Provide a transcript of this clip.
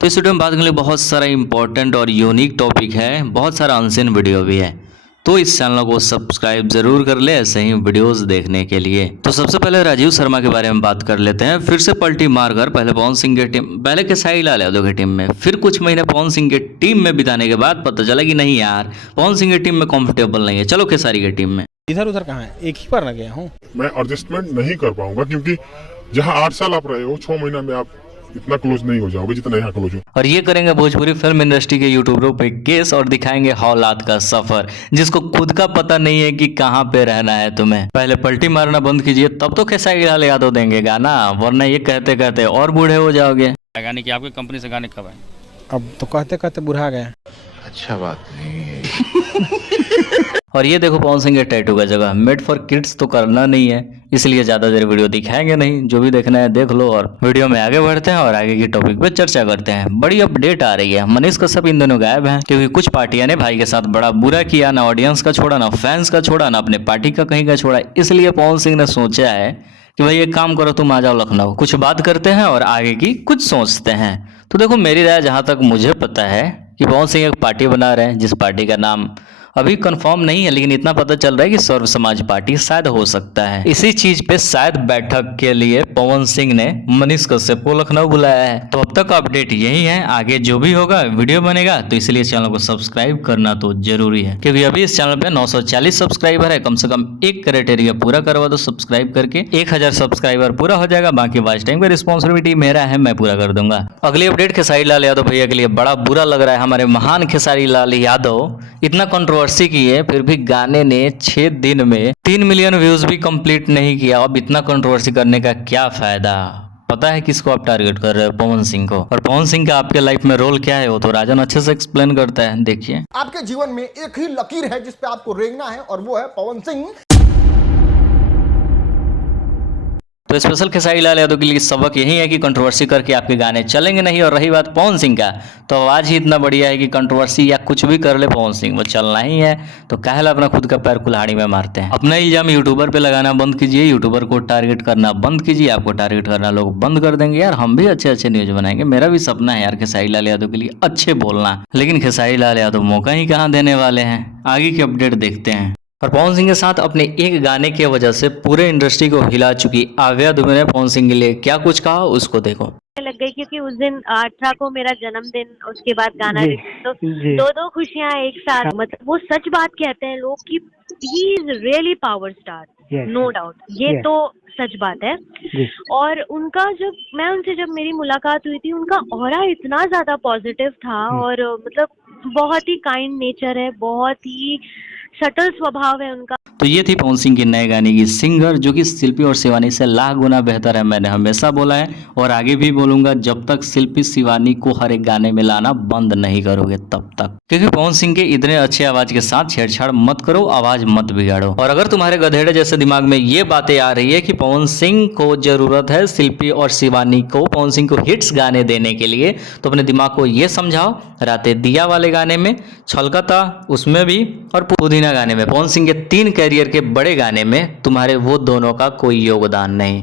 तो इस वीडियो में बात करने के लिए बहुत सारा इंपॉर्टेंट और यूनिक टॉपिक है, बहुत सारा अनसीन वीडियो भी है। तो इस चैनल को सब्सक्राइब जरूर कर ले ऐसे ही वीडियोस देखने के लिए। तो सबसे पहले राजीव शर्मा के बारे में बात कर लेते हैं। फिर से पलटी मारकर पहले पवन सिंह की टीम, पहले खेसारी लाल यादव की टीम में, फिर कुछ महीने पवन सिंह की टीम में बिताने के बाद पता चला कि नहीं यार, पवन सिंह की टीम में कंफर्टेबल नहीं है, चलो खेसारी की टीम में। इधर उधर कहाँ है, एक ही पर न गया हूँ। मैं एडजस्टमेंट नहीं कर पाऊंगा क्योंकि जहाँ 8 साल आप रहे हो 6 महीना में आप इतना क्लोज नहीं हो जाओगे जितना यहाँ क्लोज हो। और ये करेंगे भोजपुरी फिल्म इंडस्ट्री के यूट्यूबरों पे केस और दिखाएंगे हौलात का सफर, जिसको खुद का पता नहीं है कि कहाँ पे रहना है तुम्हें। पहले पलटी मारना बंद कीजिए, तब तो खेसारी लाल यादव देंगे गाना, वरना ये कहते कहते और बूढ़े हो जाओगे। गाने की आपकी कंपनी से गाने कब आए? अब तो कहते कहते बुढ़ा गए। अच्छा बात नहीं है। और ये देखो पवन सिंह के टैटू का जगह, मेड फॉर किड्स तो करना नहीं है, इसलिए ज्यादा देर वीडियो दिखाएंगे नहीं। जो भी देखना है देख लो और वीडियो में आगे बढ़ते हैं और आगे की टॉपिक पे चर्चा करते हैं। बड़ी अपडेट आ रही है, मनीष कश्यप इन दोनों गायब हैं क्योंकि कुछ पार्टियां ने भाई के साथ बड़ा बुरा किया, ना ऑडियंस का छोड़ा, ना फैंस का छोड़ा, ना अपने पार्टी का कहीं का छोड़ा। इसलिए पवन सिंह ने सोचा है कि भाई एक काम करो, तुम आ जाओ लखनऊ, कुछ बात करते हैं और आगे की कुछ सोचते हैं। तो देखो मेरी राय, जहां तक मुझे पता है कि पवन सिंह एक पार्टी बना रहे हैं, जिस पार्टी का नाम अभी कंफर्म नहीं है, लेकिन इतना पता चल रहा है कि सर्व समाज पार्टी शायद हो सकता है। इसी चीज पे शायद बैठक के लिए पवन सिंह ने मनीष कश्यप को लखनऊ बुलाया है। तो अब तक अपडेट यही है, आगे जो भी होगा वीडियो बनेगा, तो इसलिए चैनल को सब्सक्राइब करना तो जरूरी है, क्योंकि अभी इस चैनल पे 940 सब्सक्राइबर है। कम से कम एक क्राइटेरिया पूरा करवा दो सब्सक्राइब करके, 1000 सब्सक्राइबर पूरा हो जाएगा। बाकी वॉच टाइम का रिस्पॉन्सिबिलिटी मेरा है, मैं पूरा कर दूंगा। अगली अपडेट खेसारी लाल यादव भैया के लिए बड़ा बुरा लग रहा है। हमारे महान खेसारी लाल यादव इतना कंट्रोवर्सी किए, फिर भी गाने ने 6 दिन में 3 मिलियन व्यूज भी कंप्लीट नहीं किया। अब इतना कंट्रोवर्सी करने का क्या फायदा? पता है किसको आप टारगेट कर रहे हो? पवन सिंह को। और पवन सिंह का आपके लाइफ में रोल क्या है वो तो राजन अच्छे से एक्सप्लेन करता है, देखिए। आपके जीवन में एक ही लकीर है जिस पे आपको रेंगना है और वो है पवन सिंह। तो स्पेशल खेसारी लाल यादव के लिए सबक यही है कि कंट्रोवर्सी करके आपके गाने चलेंगे नहीं। और रही बात पवन सिंह का, तो आवाज ही इतना बढ़िया है कि कंट्रोवर्सी या कुछ भी कर ले पवन सिंह, वो चलना ही है। तो काहे अपना खुद का पैर कुल्हाड़ी में मारते हैं? अपना इल्जाम यूट्यूबर पे लगाना बंद कीजिए, यूट्यूबर को टारगेट करना बंद कीजिए। आपको टारगेट करना लोग बंद कर देंगे। यार हम भी अच्छे अच्छे न्यूज बनाएंगे, मेरा भी सपना है यार खेसारी लाल यादव के लिए अच्छे बोलना, लेकिन खेसारी लाल यादव मौका ही कहाँ देने वाले हैं। आगे की अपडेट देखते हैं। और पवन सिंह के साथ अपने एक गाने की वजह से पूरे इंडस्ट्री को हिला चुकी आव्या दुबे ने पवन सिंह के लिए क्या कुछ कहा, उसको देखो। लग गई क्योंकि उस दिन 18 को मेरा जन्मदिन, उसके बाद गाना तो दो खुशियां एक साथ। मतलब वो सच बात कहते हैं लोग कि he is really power star, no doubt, ये तो सच बात है। और उनका मैं उनसे जब मेरी मुलाकात हुई थी, उनका ऑरा इतना ज्यादा पॉजिटिव था और मतलब बहुत ही काइंड नेचर है, बहुत ही सटल स्वभाव है उनका। तो ये थी पवन सिंह के नए गाने की सिंगर, जो कि शिल्पी और शिवानी से लाख गुना बेहतर है। मैंने हमेशा बोला है और आगे भी बोलूंगा, जब तक शिल्पी शिवानी को हर एक गाने में लाना बंद नहीं करोगे तब तक। क्योंकि पवन सिंह के इतने अच्छे आवाज के साथ छेड़छाड़ मत करो, आवाज मत बिगाड़ो। और अगर तुम्हारे गधेड़े जैसे दिमाग में ये बातें आ रही है कि पवन सिंह को जरूरत है शिल्पी और शिवानी को, पवन सिंह को हिट्स गाने देने के लिए, तो अपने दिमाग को ये समझाओ, रातें दिया वाले गाने में, छलकता उसमें भी, और पुदीना गाने में, पवन सिंह के 3 कैरियर के बड़े गाने में तुम्हारे वो दोनों का कोई योगदान नहीं।